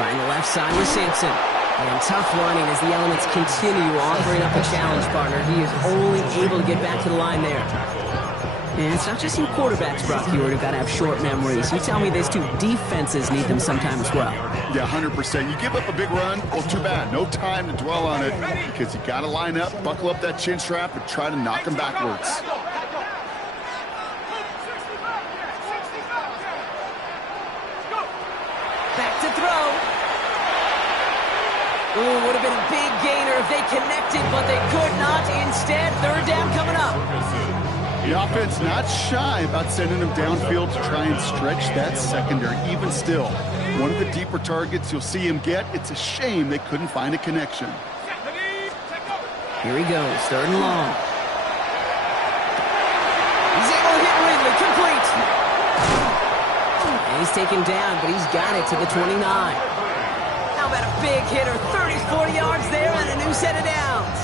Trying the left side with Sampson. And tough running as the elements continue offering up a challenge, partner. He is only able to get back to the line there. And it's not just you quarterbacks, Brock Huard, who've got to have short memories. You tell me these two defenses need them sometime as well. Yeah, 100%. You give up a big run, well, too bad. No time to dwell on it because you got to line up, buckle up that chin strap, and try to knock them backwards. Back to throw. Ooh, would have been a big gainer if they connected, but they could not. Instead, third down coming up. The offense not shy about sending them downfield to try and stretch that secondary. Even still, one of the deeper targets you'll see him get. It's a shame they couldn't find a connection. Here he goes, third and long. He's able to hit Ridley, complete. And he's taken down, but he's got it to the 29. How about a big hitter, 30, 40 yards there and a new set of downs.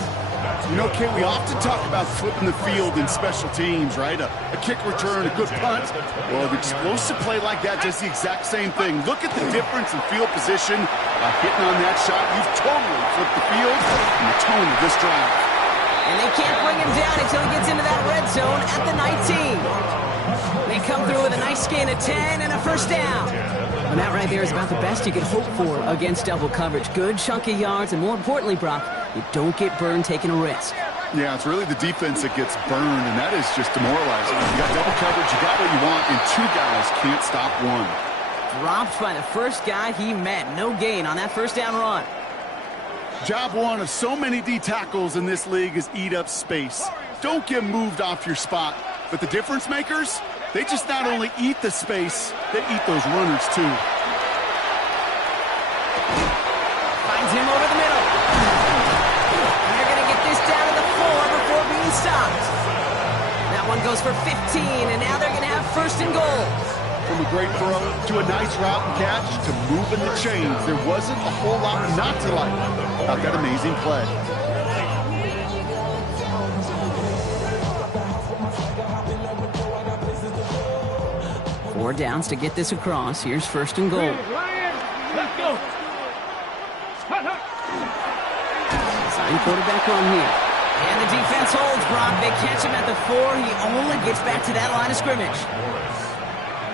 You know, Kate, we often talk about flipping the field in special teams, right? A kick return, a good punt. Well, an explosive play like that does the exact same thing. Look at the difference in field position. By hitting on that shot, you've totally flipped the field and the tone of this drive. And they can't bring him down until he gets into that red zone at the 19. They come through with a nice gain of 10 and a first down. And that right there is about the best you can hope for against double coverage. Good chunk of yards, and more importantly, Brock, you don't get burned taking a risk. Yeah, it's really the defense that gets burned, and that is just demoralizing. You got double coverage, you got what you want, and two guys can't stop one. Dropped by the first guy he met. No gain on that first down run. Job one of so many D tackles in this league is eat up space. Don't get moved off your spot. But the difference makers, they just not only eat the space, they eat those runners too. Finds him over the middle. And they're going to get this down to the 4 before being stopped. That one goes for 15, and now they're going to have first and goal. From a great throw to a nice route and catch to moving the chains, there wasn't a whole lot not to like about that amazing play. Four downs to get this across. Here's first and goal. Sign quarterback run here. And the defense holds, Brock. They catch him at the 4. He only gets back to that line of scrimmage.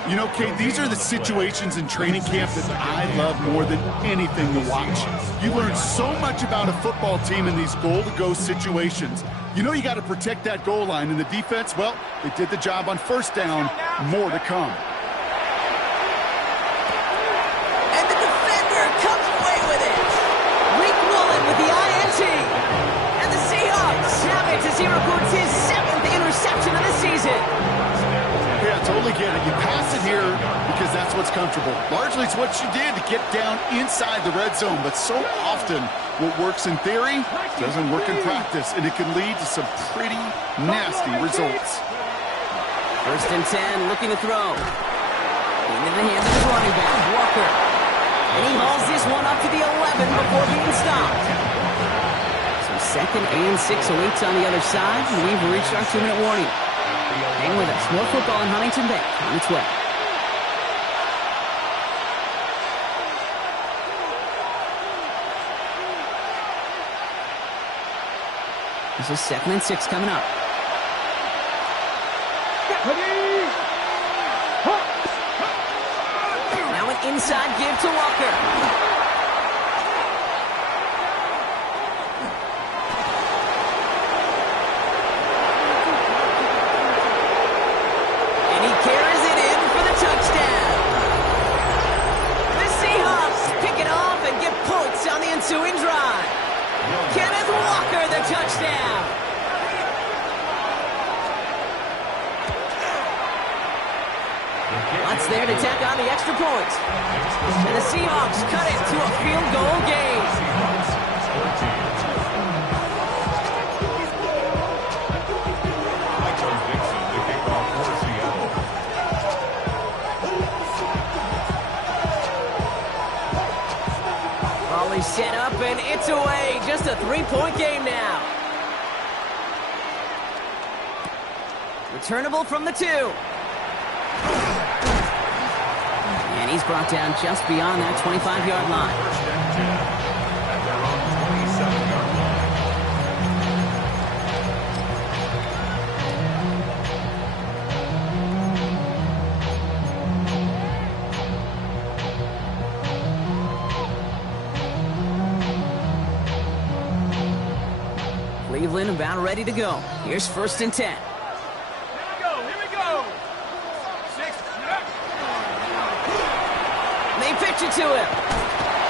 You know, Kate, these are the situations in training camp that I love more than anything to watch. You learn so much about a football team in these goal-to-go situations. You know you got to protect that goal line, and the defense, well, they did the job on first down. More to come. And the defender comes away with it. Rick Woolen with the INT. And the Seahawks have it as he records his 7th interception of the season. Yeah, totally get it. You pass it here because that's what's comfortable. Largely it's what you did to get down inside the red zone, but so often what works in theory doesn't work in practice, and it can lead to some pretty nasty results. First and 10, looking to throw. Into the hands of his running back, Walker. And he hauls this one up to the 11 before being stopped. So second and 6 awaits on the other side, and we've reached our 2-minute warning. Hang with us. More football in Huntington Bank on its way. This is 2nd and 6 coming up. Now an inside give to Walker. Ensuing drive. Kenneth Walker, the touchdown. Lots there to tack on the extra point. And the Seahawks cut it to a field goal game. Volley set up and it's away. Just a 3-point game now. Returnable from the 2. And He's brought down just beyond that 25-yard line. Cleveland about ready to go. Here's 1st and 10. Here we go. 6. They pitch it to him.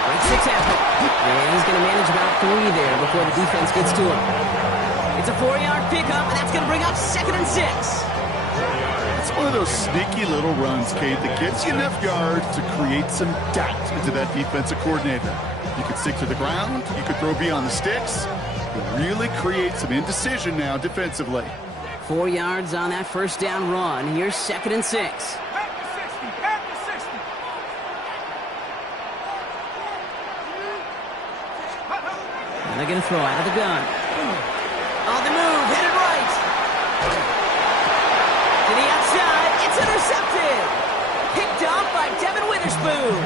Breaks the tackle. And he's going to manage about 3 there before the defense gets to him. It's a 4-yard pickup, and that's going to bring up 2nd and 6. It's one of those sneaky little runs, Kate, that gets you enough yards to create some doubt into that defensive coordinator. You could stick to the ground. You could throw beyond the sticks. Really create some indecision now defensively. 4 yards on that 1st down run. Here's 2nd and 6. At the 60. At the 60. And they're going to throw out of the gun. On the move, headed right. To the outside, it's intercepted. Picked off by Devin Witherspoon.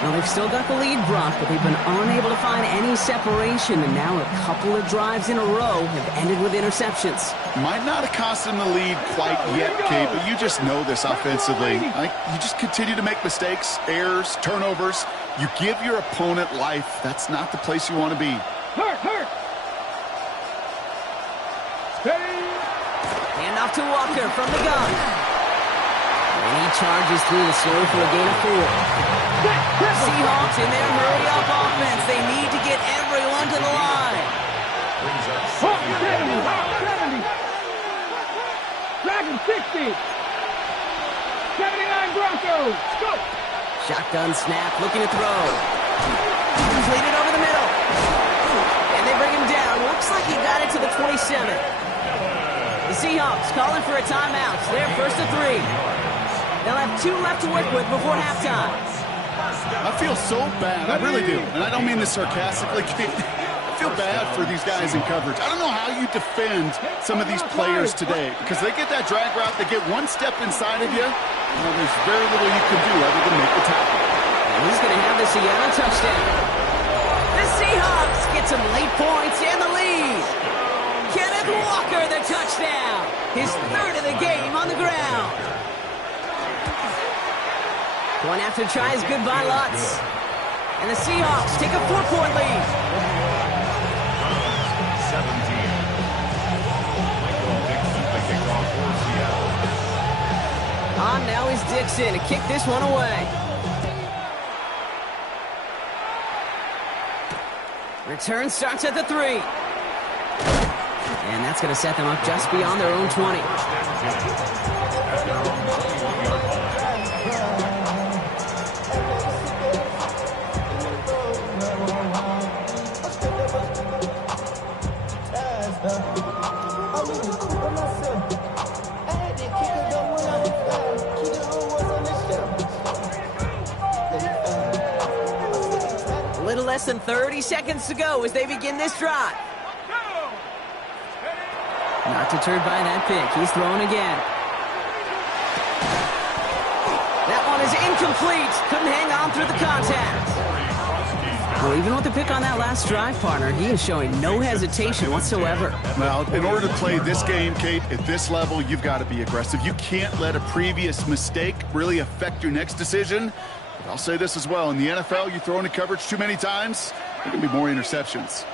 Well, they've still got the lead, Brock, but they've been unable to find any separation, and now a couple of drives in a row have ended with interceptions. Might not have cost them the lead quite yet, Kate, but you just know this offensively. You just continue to make mistakes, errors, turnovers. You give your opponent life. That's not the place you want to be. Hurt. Hand off to Walker from the gun. And he charges through the slow for a gain of 4. Seahawks in their hurry-up offense. They need to get everyone to the line. 70. Dragon 60. 79 Broncos. Go. Shotgun snap, looking to throw. Completed over the middle. And they bring him down. Looks like he got it to the 27. The Seahawks calling for a timeout. They're 1st and 3. They'll have 2 left to work with before halftime. I feel so bad. I really do. And I don't mean this sarcastically. I feel bad for these guys in coverage. I don't know how you defend some of these players today because they get that drag route, they get one step inside of you, well, there's very little you can do other than make the tackle. And he's going to have the Seattle touchdown. The Seahawks get some late points and the lead. Kenneth Walker, the touchdown. His 3rd of the game on the ground. Going after tries goodbye lots. And the Seahawks take a 4-point lead. 17. Michael Dixon, the kickoff for Seattle. On now is Dixon to kick this one away. Return starts at the 3. And that's going to set them up just beyond their own 20. A little less than 30 seconds to go as they begin this drive. Not deterred by that pick. He's throwing again. That one is incomplete. Couldn't hang on through the contact. Well, even with the pick on that last drive, partner, he is showing no hesitation whatsoever. Well, in order to play this game, Kate, at this level, you've got to be aggressive. You can't let a previous mistake really affect your next decision. But I'll say this as well. In the NFL, you throw into coverage too many times, there can be more interceptions.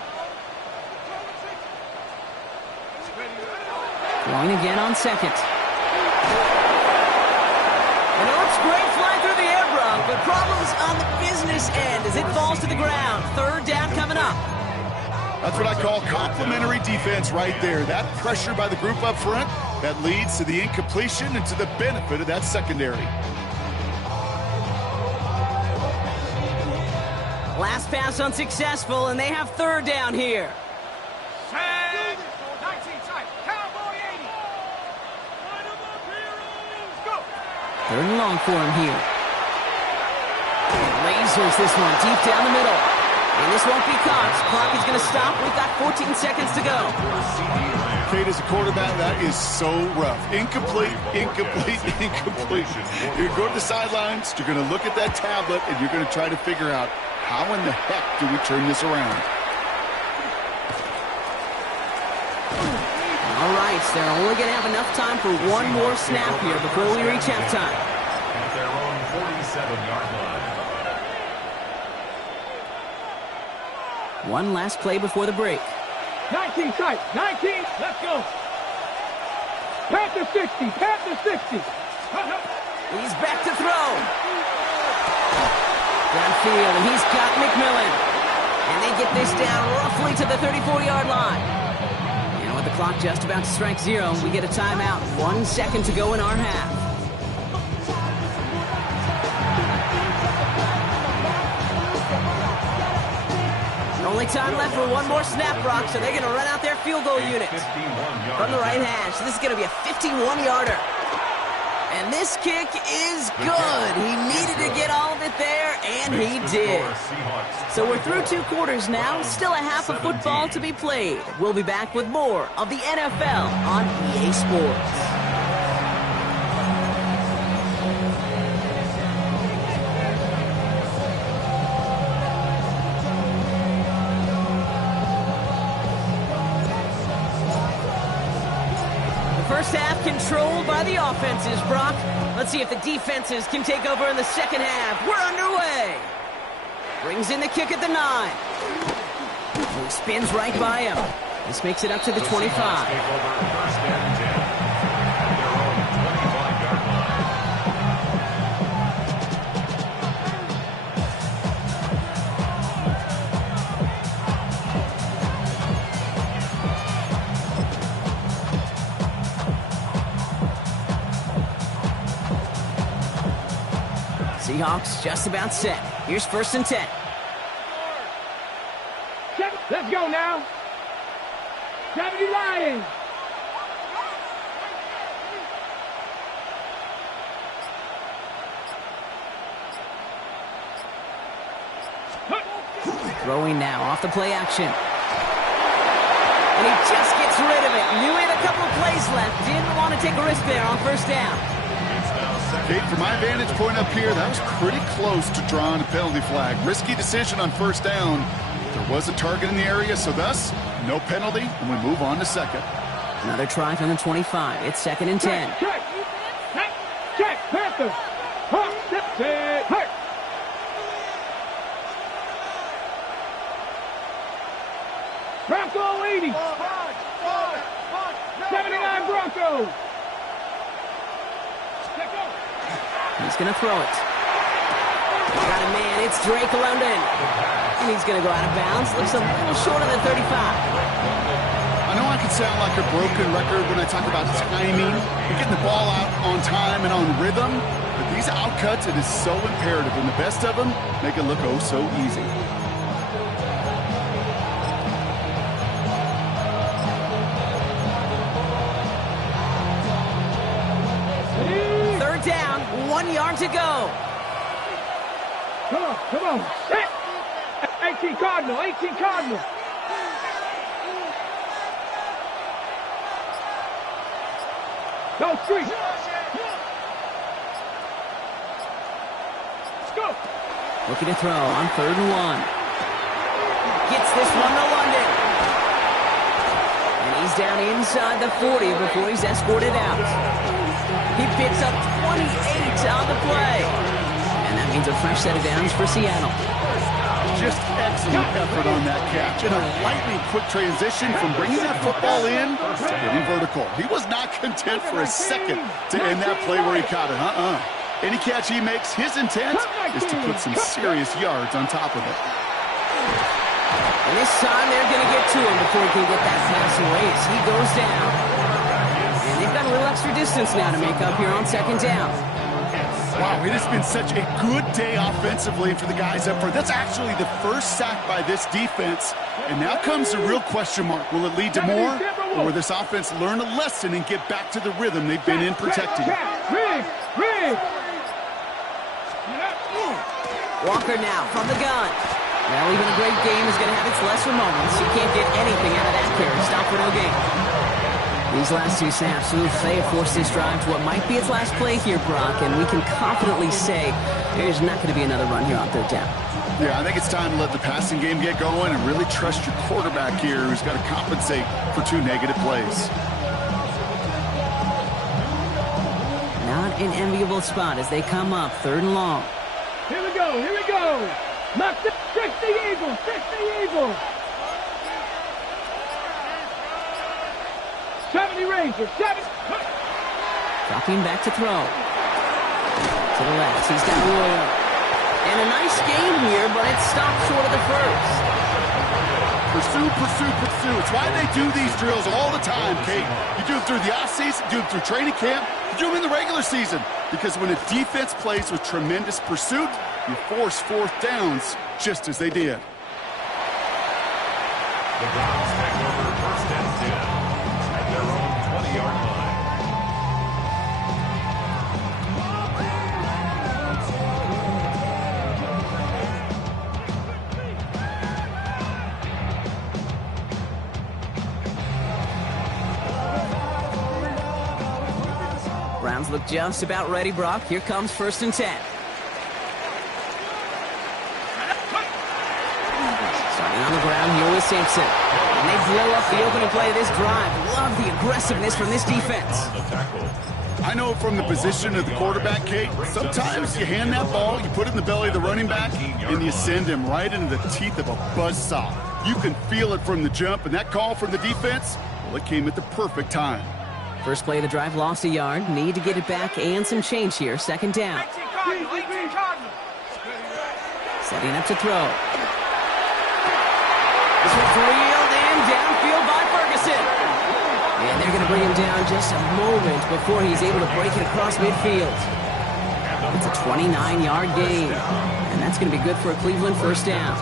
Throwing again on 2nd. And it looks great flying through the air, Brock, but problems on the business end as it falls to the ground. 3rd down coming up. That's what I call complementary defense right there. That pressure by the group up front, that leads to the incompletion and to the benefit of that secondary. Last pass unsuccessful, and they have 3rd down here. 3rd and long for him here. Lasers this one deep down the middle. And this won't be caught. Clock is going to stop. We've got 14 seconds to go. Kate, as a quarterback, that is so rough. Incomplete, incomplete, incomplete. You're going to the sidelines, you're going to look at that tablet, and you're going to try to figure out how in the heck do we turn this around. All right, so they're only going to have enough time for one more snap here before we reach halftime. At their own 47-yard line. One last play before the break. 19 tight. 19. Let's go. Panther 60. Panther 60. He's back to throw. Downfield, and he's got McMillan. And they get this down roughly to the 34-yard line. And with the clock just about to strike 0, we get a timeout. 1 second to go in our half. Only time left for one more snap, Brock, so they're going to run out their field goal unit. From the right hash, this is going to be a 51-yarder. And this kick is good. He needed to get all of it there, and he did. So we're through 2 quarters now, still a half of football to be played. We'll be back with more of the NFL on EA Sports. First half controlled by the offenses, Brock. Let's see if the defenses can take over in the second half. We're underway. Brings in the kick at the 9. He spins right by him. This makes it up to the 25. Take over first and 10. Their own 25-yard line. Seahawks just about set. Here's first and 10. Let's go now. 70 Lions. Throwing now off the play action. And he just gets rid of it. Knew he had a couple of plays left. Didn't want to take a risk there on first down. Kate, from my vantage point up here, that was pretty close to drawing a penalty flag. Risky decision on first down. There was a target in the area, so thus, no penalty, and we move on to second. Another try from the 25. It's second and 10. Check. Panther. Hurt. Bronco 80. 79 Broncos. He's going to throw it. Got a man. It's Drake London. And he's going to go out of bounds. Looks a little short of the 35. I know I can sound like a broken record when I talk about timing and getting the ball out on time and on rhythm, but these outcuts, it is so imperative, and the best of them make it look oh so easy. Third down, 1 yard to go. Come on. 18 Cardinal. Go street. Let's go. Looking to throw on 3rd and 1. Gets this one to London. And he's down inside the 40 before he's escorted out. He picks up 28 on the play. And that means a fresh set of downs for Seattle. Just excellent effort on that catch. And a lightning quick transition from bringing that football in to getting vertical. He was not content for a second to end that play where he caught it. Any catch he makes, his intent is to put some serious yards on top of it. And this time they're going to get to him before he can get that pass away as he goes down. And they've got a little extra distance now to make up here on 2nd down. Wow, it has been such a good day offensively for the guys up front. That's actually the first sack by this defense. And now comes the real question mark. Will it lead to more? Or will this offense learn a lesson and get back to the rhythm they've been in protecting? Rig. Walker now from the gun. Well, even a great game is going to have its lesser moments. You can't get anything out of that carry. Stop for no gain. These last two snaps, they have forced this drive to what might be its last play here, Brock, and we can confidently say there's not going to be another run here on third down. Yeah, I think it's time to let the passing game get going and really trust your quarterback here, who's got to compensate for 2 negative plays. Not an enviable spot as they come up, 3rd and long. Here we go, here we go. Knock the, fix the Eagles, fix the Eagles. 70 Rangers, 70. Dropping back to throw. To the left, he's got Williams. And a nice game here, but it stopped short of the first. Pursue, pursue, pursue. It's why they do these drills all the time, Kate. You do it through the offseason, you do it through training camp, you do them in the regular season. Because when a defense plays with tremendous pursuit, you force 4th downs just as they did. The Browns take over 1st and 10 at their own 20-yard line. Browns look just about ready, Brock. Here comes 1st and 10. Starting on the ground here with Simpson. And they blow up the opening play of this drive. Love the aggressiveness from this defense. I know from the position of the quarterback, Kate, sometimes you hand that ball, you put it in the belly of the running back, and you send him right into the teeth of a buzzsaw. You can feel it from the jump, and that call from the defense, well, it came at the perfect time. First play of the drive lost a yard. Need to get it back and some change here. 2nd down. Setting up to throw. This one's reeled in downfield by Ferguson. And they're going to bring him down just a moment before he's able to break it across midfield. It's a 29-yard gain. And that's going to be good for a Cleveland 1st down.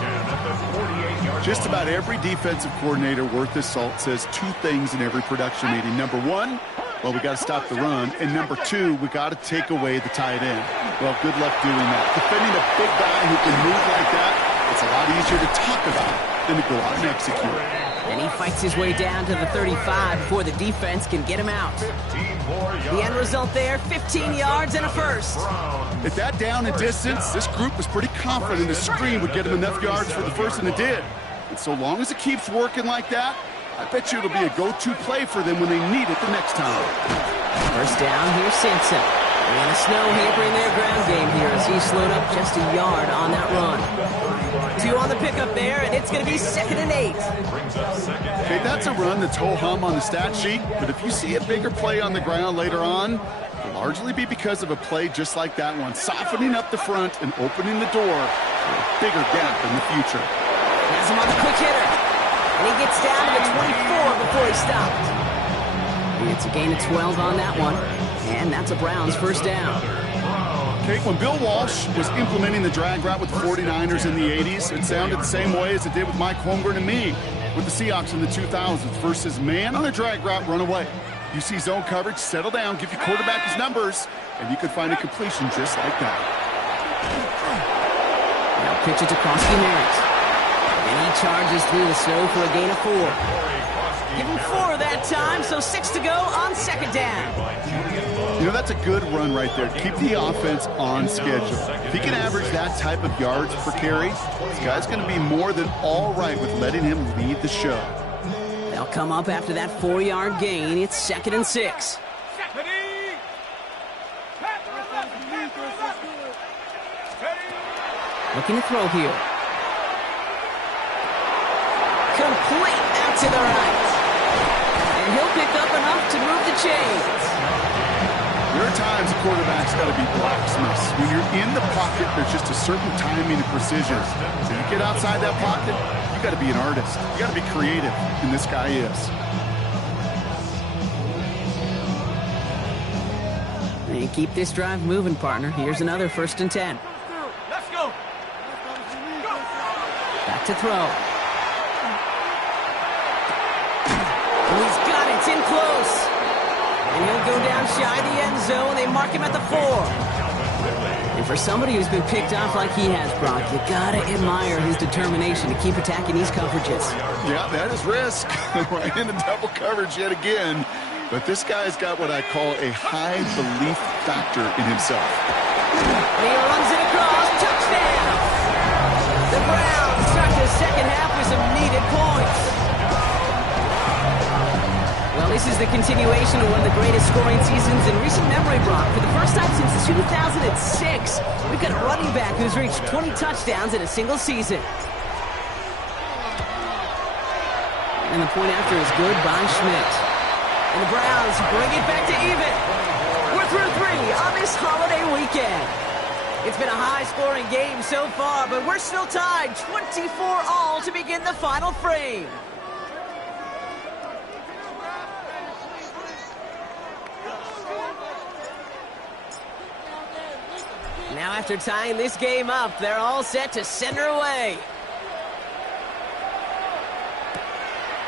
Just about every defensive coordinator worth his salt says 2 things in every production meeting. Number 1, well, we got to stop the run. And number 2, we got to take away the tight end. Well, good luck doing that. Defending a big guy who can move like that, it's a lot easier to talk about than to go out and execute. And he fights his way down to the 35 before the defense can get him out. The end result there, 15 yards and a first. At that down and distance, this group was pretty confident the screen would get him enough yards for the first, and it did. And so long as it keeps working like that, I bet you it'll be a go-to play for them when they need it the next time. First down, here's Simpson. And the snow hampering their ground game here as he slowed up just a yard on that run. 2 on the pickup there, and it's going to be 2nd and 8. Okay, that's a run that's ho-hum on the stat sheet, but if you see a bigger play on the ground later on, it'll largely be because of a play just like that one, softening up the front and opening the door for a bigger gap in the future. Has him on the quick hitter. And he gets down to the 24 before he stopped. And it's a gain of 12 on that one. And that's a Browns 1st down. Okay, when Bill Walsh was implementing the drag route with the 49ers in the 80s, it sounded the same way as it did with Mike Holmgren and me with the Seahawks in the 2000s versus man on a drag route, run away. You see zone coverage, settle down, give your quarterback his numbers, and you could find a completion just like that. Now pitch it to Krosky Merritt. And he charges through the snow for a gain of 4. Give him 4 that time, so 6 to go on 2nd down. You know, that's a good run right there. Keep the offense on schedule. If he can average that type of yards per carry, this guy's going to be more than all right with letting him lead the show. They'll come up after that 4-yard gain. It's 2nd and 6. Looking to throw here. Complete out to the right. And he'll pick up enough to move the chains. There are times a quarterback's got to be blacksmiths. When you're in the pocket, there's just a certain timing and precision. So you get outside that pocket, you got to be an artist. You got to be creative, and this guy is. And keep this drive moving, partner. Here's another 1st and 10. Let's go. Back to throw. And he's got it. It's in close. And he'll go down shy of the end zone. They mark him at the 4. And for somebody who's been picked off like he has, Brock, you gotta admire his determination to keep attacking these coverages. Yeah, that is risk. Right into double coverage yet again. But this guy's got what I call a high belief factor in himself. And he runs it across. Touchdown! The Browns start the second half with some needed points. Well, this is the continuation of one of the greatest scoring seasons in recent memory, Brock. For the first time since 2006, we've got a running back who's reached 20 touchdowns in a single season. And the point after is good by Schmidt. And the Browns bring it back to even. We're through 3 on this holiday weekend. It's been a high-scoring game so far, but we're still tied 24-all to begin the final frame. Now after tying this game up, they're all set to send her away.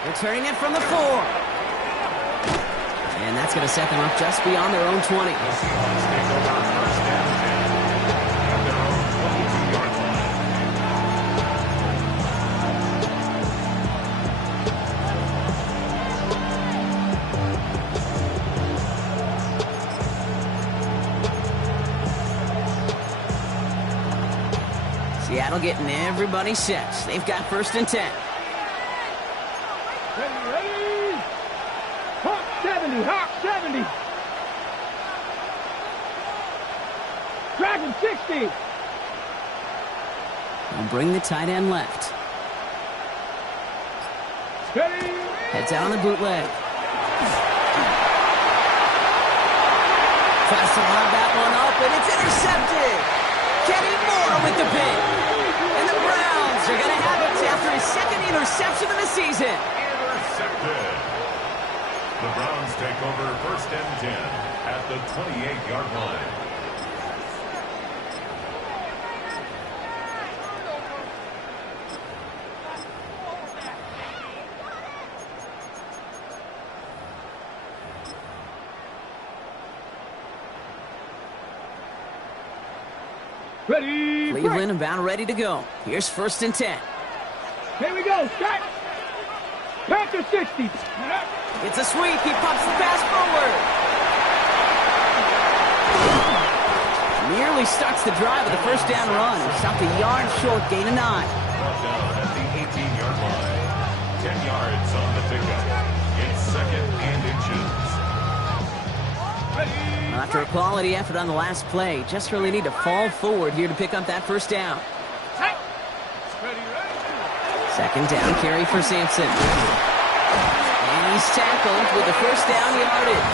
Returning it from the 4. And that's going to set them up just beyond their own 20. Seattle getting everybody set. They've got 1st and 10. Ready? Hawk 70, Hawk 70. Dragon 60. And bring the tight end left. Ready? Heads out on the bootleg. Tries to lob that one up, and it's intercepted. Kenny Moore with the pick. And the Browns are going to have it after his 2nd interception of the season. Intercepted. The Browns take over 1st and 10 at the 28-yard line. Ready? Cleveland about ready to go. Here's 1st and 10. Here we go. Start. Panther 60. It's a sweep. He pops the pass forward. Nearly starts the drive with a 1st down run. Stopped a yard short, gain of 9. Brought down at the 18-yard line. 10 yards on the pickup. It's 2nd and inches. After a quality effort on the last play, just really need to fall forward here to pick up that 1st down. 2nd down carry for Sampson. And he's tackled with the 1st down yardage.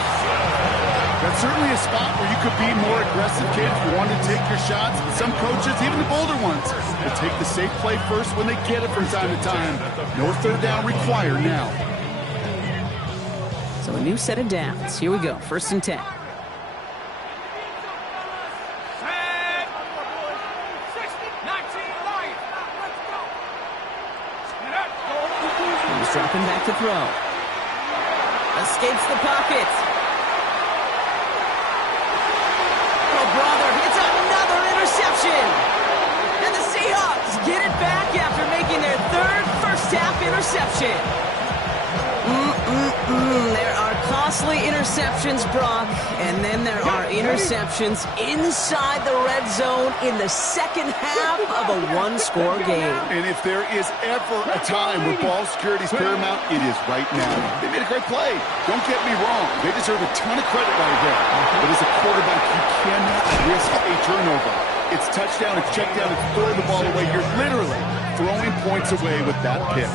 That's certainly a spot where you could be more aggressive, kids. You want to take your shots. But some coaches, even the bolder ones, will take the safe play first when they get it from time to time. No 3rd down required now. So a new set of downs. Here we go. 1st and 10. He's dropping back to throw. Escapes the pocket. Oh, brother, it's another interception. And the Seahawks get it back after making their 3rd first-half interception. There are costly interceptions, Brock, and then there are interceptions inside the red zone in the 2nd half of a 1-score game. And if there is ever a time where ball security is paramount, it is right now. They made a great play. Don't get me wrong. They deserve a ton of credit right there. But as a quarterback, you cannot risk a turnover. It's touchdown, it's check down, it's throw the ball away. You're literally throwing points away with that pick.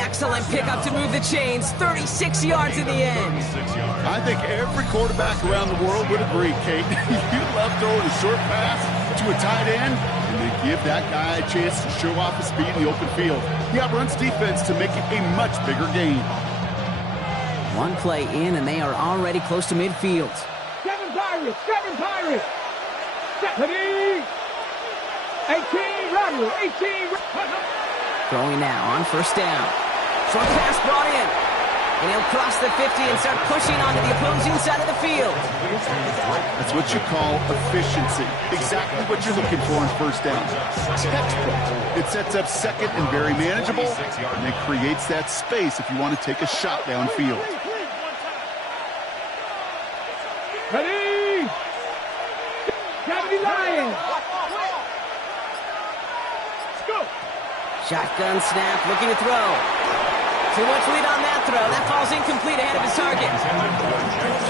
Excellent pickup to move the chains. 36 yards in the end. I think every quarterback around the world would agree, Kate. You love throwing a short pass to a tight end, and they give that guy a chance to show off his speed in the open field. He outruns defense to make it a much bigger game. One play in, and they are already close to midfield. 7 Pirates. 7 Pirates. 70. 18 Rattle. 18. Throwing now on 1st down. Short pass brought in. And he'll cross the 50 and start pushing onto the opposing side of the field. That's what you call efficiency. Exactly what you're looking for on first down. Textbook. It sets up second and very manageable, and it creates that space if you want to take a shot downfield. Ready? Gravity Lions. Let's go. Shotgun snap, looking to throw. Too much lead on that throw. That falls incomplete ahead of his target.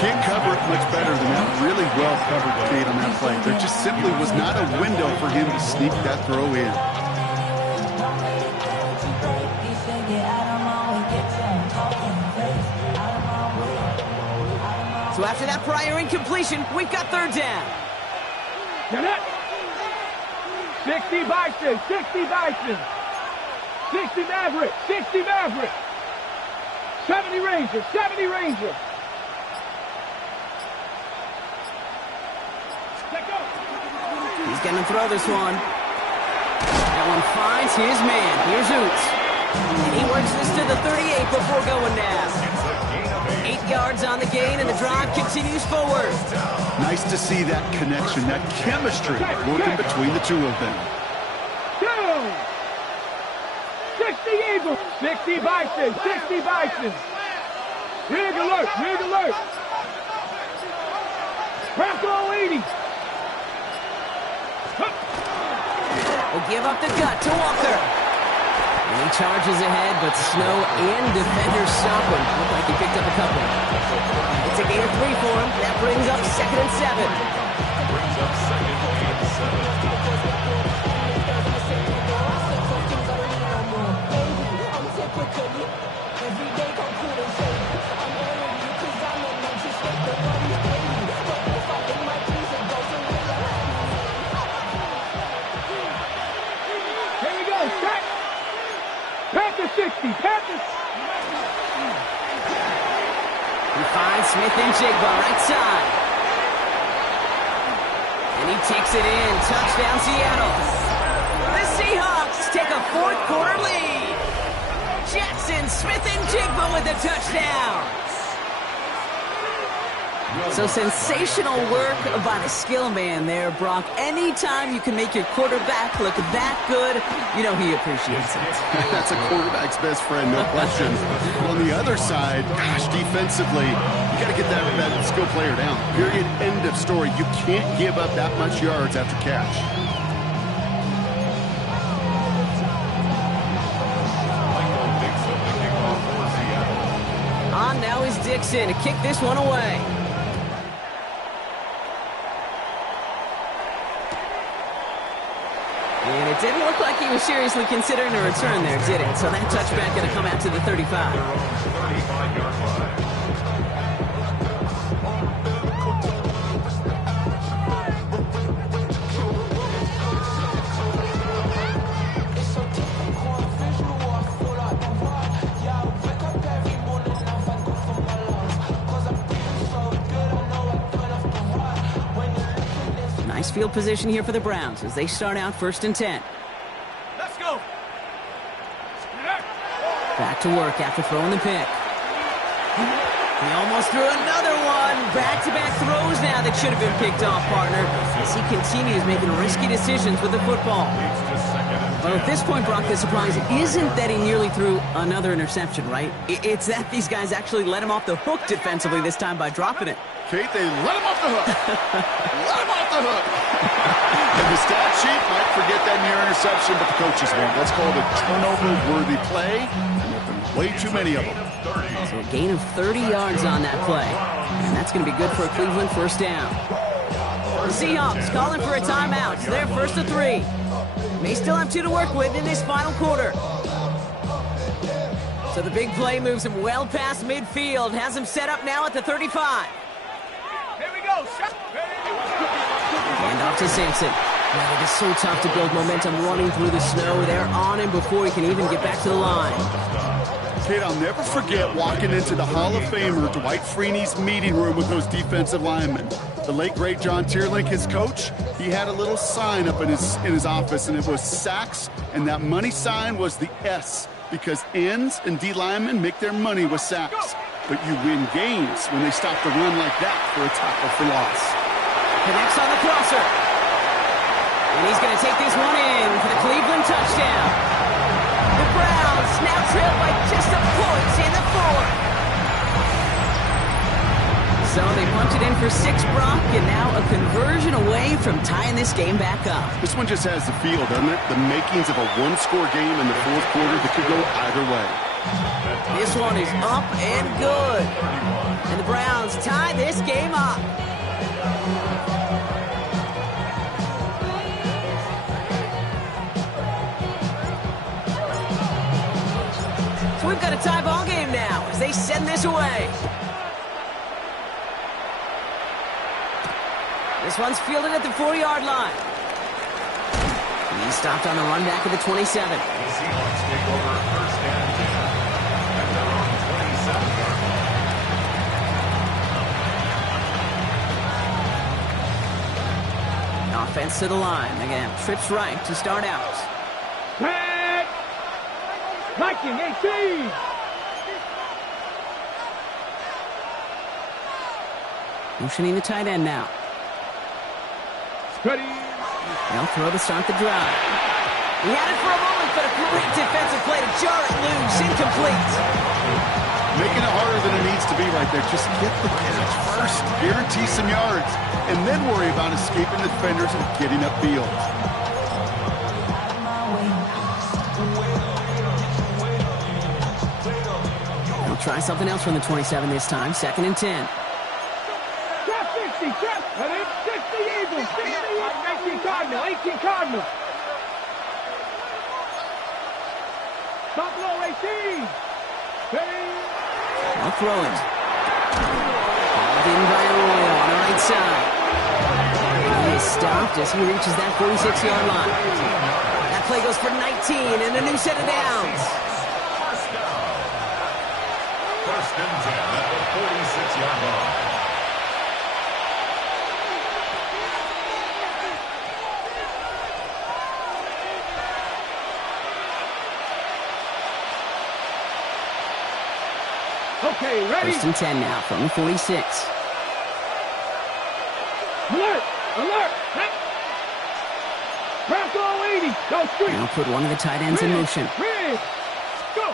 Can't cover it much better than that. Really well covered, Kate, on that play. There just simply was not a window for him to sneak that throw in. So after that prior incompletion, we've got third down. Get it. 60 Bison, 60 Bison. 60 Maverick, 60 Maverick. 70 Ranger, 70 Ranger. Let go. He's going to throw this one. That one finds his man. Here's Oots. And he works this to the 38 before going down. 8 yards on the gain, and the drive continues forward. Nice to see that connection, that chemistry working between the two of them. 60 Eagles, 60 Bison, 60 Bison. Rig alert, rig alert. Bronco 80. Will give up the gut to Walker. And he charges ahead, but Snow and defenders stop him. Looked like he picked up a couple. It's a gain of 3 for him. That brings up 2nd and 7. Brings up 2nd and 7. Here we go, set. Panther 60, Panthers. He finds Smith and Jigba right side. And he takes it in. Touchdown, Seattle. The Seahawks take a 4th quarter lead. Jackson Smith and Jigba with a touchdown. So sensational work by the skill man there, Brock. Anytime you can make your quarterback look that good, you know he appreciates it. That's a quarterback's best friend, no question. On the other side, gosh, defensively, you got to get that skill player down. Period, end of story. You can't give up that much yards after catch. On now is Dixon to kick this one away. And it didn't look like he was seriously considering a return there, did it? So that touchback going to come out to the 35. 35-yard line. Nice field position here for the Browns as they start out 1st and 10. Let's go. Back to work after throwing the pick. He almost threw another one. Back-to-back throws now that should have been picked off, partner, as he continues making risky decisions with the football. Well, at this point, Brock, the surprise isn't that he nearly threw another interception, right? It's that these guys actually let him off the hook defensively this time by dropping it. Kate, they let him off the hook. Let him off the hook. And the stat sheet might forget that near interception, but the coaches won't. That's called a turnover-worthy play. And there have been way too many of them. So a gain of 30 yards on that play. And that's going to be good for a Cleveland 1st down. The Seahawks calling for a timeout. So they're 1st and 3. May still have 2 to work with in this final quarter. So the big play moves him well past midfield. Has him set up now at the 35. Here we go. And off to Sampson. Now, it is so tough to build momentum running through the snow. They're on him before he can even get back to the line. Kate, I'll never forget walking into the Hall of Famer Dwight Freeney's meeting room with those defensive linemen. The late, great John Tierlink, his coach, he had a little sign up in his office, and it was sacks, and that money sign was the S because ends and D linemen make their money with sacks. But you win games when they stop the run like that for a tackle for loss. Connects on the crosser. And he's going to take this one in for the Cleveland touchdown. The Browns now trail by just a point in the fourth. So they punch it in for 6, Brock, and now a conversion away from tying this game back up. This one just has the feel, doesn't it? The makings of a one-score game in the fourth quarter that could go either way. This one is up and good. And the Browns tie this game up. So we've got a tie ball game now as they send this away. This one's fielded at the 40-yard line. He's stopped on the run back at the 27. The Seahawks take over first and 10 at their own 27-yard line. Offense to the line. They're going to have trips right to start out. Pat! Viking 18! Motioning the tight end now. Ready? They'll throw to start the drive. He had it for a moment, but a great defensive play to jar it loose. Incomplete. Making it harder than it needs to be right there. Just get the catch first. Guarantee some yards. And then worry about escaping the defenders and getting upfield. They'll try something else from the 27 this time. 2nd and 10. Trap 60, trap! Ready? 60 Eagles! 60 Eagles! 18 Cardinal, 18 Cardinal! Top low 18! Ready? They'll throw it. Hauled in by Arroyo on the right side. He is stopped as he reaches that 46-yard line. That play goes for 19 and a new set of downs. First and 10 at the 46-yard line. Okay, ready? 1st and 10 now from the 46. Alert! Alert! Craft all 80! Go street! Now put one of the tight ends in motion. Red! Go!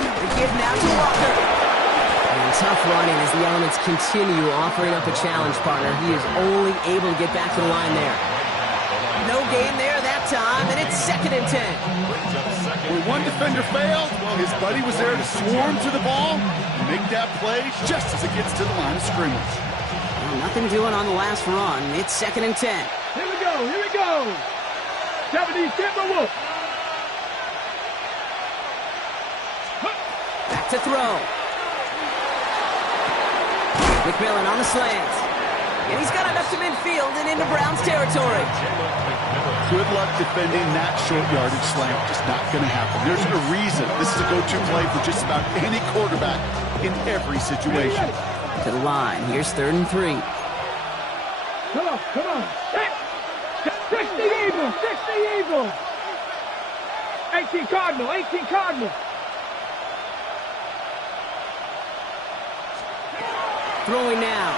The give now to Walker. And tough running as the elements continue offering up a challenge partner. He is only able to get back to the line there. No gain there that time, and it's 2nd and 10. When one defender failed, well, his buddy was there to swarm to the ball and make that play just as it gets to the line of scrimmage. Well, nothing doing on the last run. It's 2nd and 10. Here we go, here we go! 70 Timberwolf! Back to throw. McMillan on the slant. And he's got it up to midfield and into Browns territory. Good luck defending that short yardage slant. Just not going to happen. There's a reason this is a go-to play for just about any quarterback in every situation. To the line. Here's 3rd and 3. Come on, come on! 60 Eagles! 60 Eagles! 18 Cardinal, 18 Cardinal! Throwing now.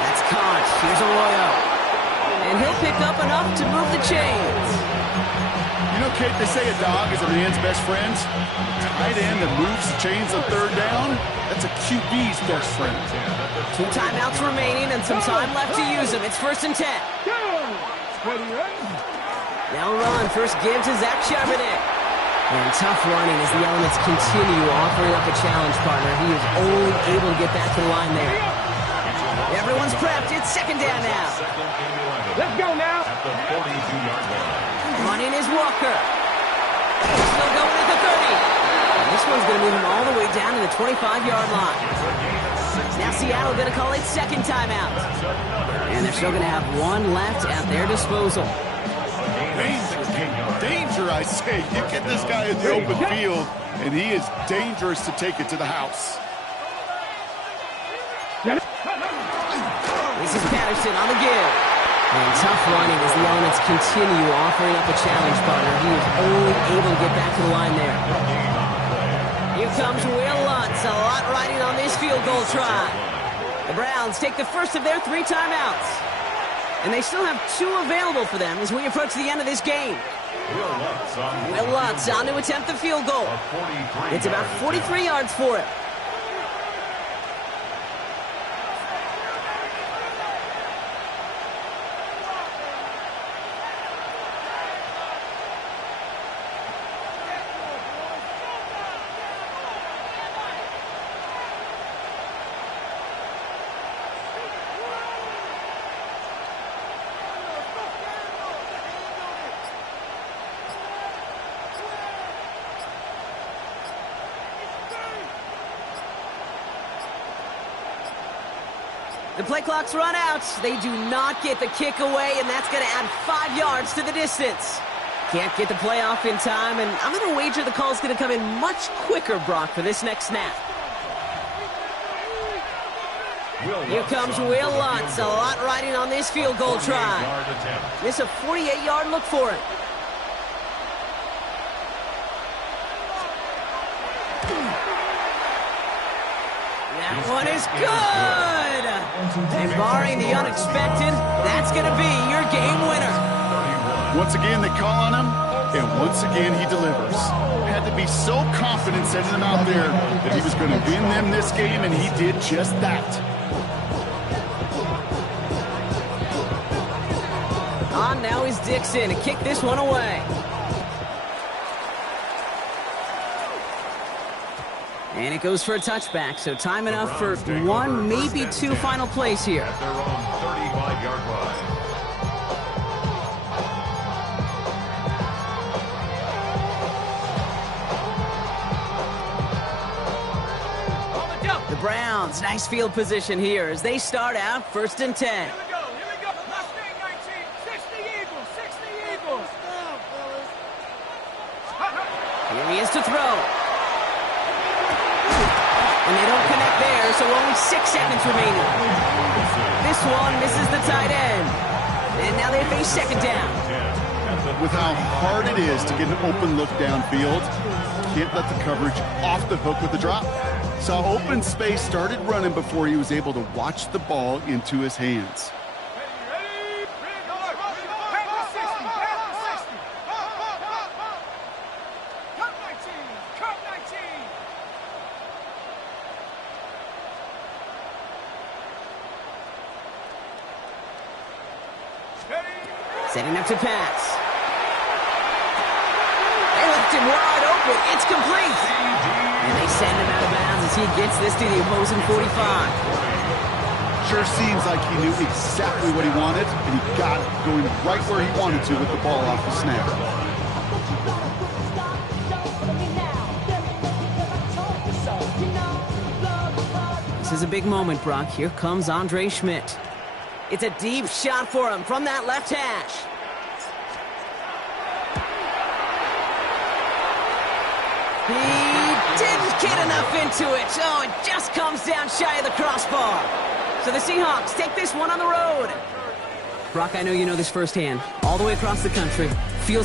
That's caught. Here's Arroyo. And he'll pick up enough to move the chains. You know, Kate, they say a dog is a man's best friend. Tight end that moves the chains on 3rd down, that's a QB's best friend. 2 timeouts remaining and some time left to use them. It's 1st and 10. Go! Ready, ready? They'll run. First give to Zach Charbonnet. And tough running as the elements continue offering up a challenge partner. He is only able to get back to the line there. Everyone's prepped. It's 2nd down now. Let's go now! At the 42-yard line. Running is Walker. Still going at the 30. And this one's going to move him all the way down to the 25-yard line. Now Seattle going to call it 2nd timeout. And they're still going to have 1 left at their disposal. Danger, I say. You get this guy in the open field, and he is dangerous to take it to the house. This is Patterson on the give. And tough running as the Elements continue offering up a challenge partner. He is only able to get back to the line there. Here comes Will Lutz. A lot riding on this field goal try. The Browns take the first of their 3 timeouts. And they still have 2 available for them as we approach the end of this game. Will Lutz on to attempt the field goal. It's about 43 yards for him. The play clock's run out. They do not get the kick away, and that's going to add 5 yards to the distance. Can't get the play off in time, and I'm going to wager the call's going to come in much quicker, Brock, for this next snap. Here comes Will Lutz. A lot riding on this field goal try. This is a 48-yard look for him. That one is good! And barring the unexpected, that's going to be your game winner. Once again, they call on him, and once again, he delivers. Had to be so confident sending him out there that he was going to win them this game, and he did just that. On now is Dixon to kick this one away. And it goes for a touchback, so time enough for 1, maybe 2 final plays here. At their own 35-yard line. The Browns, nice field position here as they start out 1st and 10. Here we go. Last thing, 19. 60 Eagles. 60 Eagles. Here he is to throw. And they don't connect there, so only 6 seconds remaining. This one misses the tight end. And now they face 2nd down. With how hard it is to get an open look downfield, can't let the coverage off the hook with the drop. Saw open space, started running before he was able to watch the ball into his hands. Ready? Pass the 60. Cut 19. Setting up to pass. They left him wide open. It's complete. And they send him out of bounds as he gets this to the opposing 45. Sure seems like he knew exactly what he wanted, and he got it going right where he wanted to with the ball off the snap. This is a big moment, Brock. Here comes Andre Schmidt. It's a deep shot for him from that left hash. He didn't get enough into it. Oh, it just comes down shy of the crossbar. So the Seahawks take this one on the road. Brock, I know you know this firsthand. All the way across the country. Feels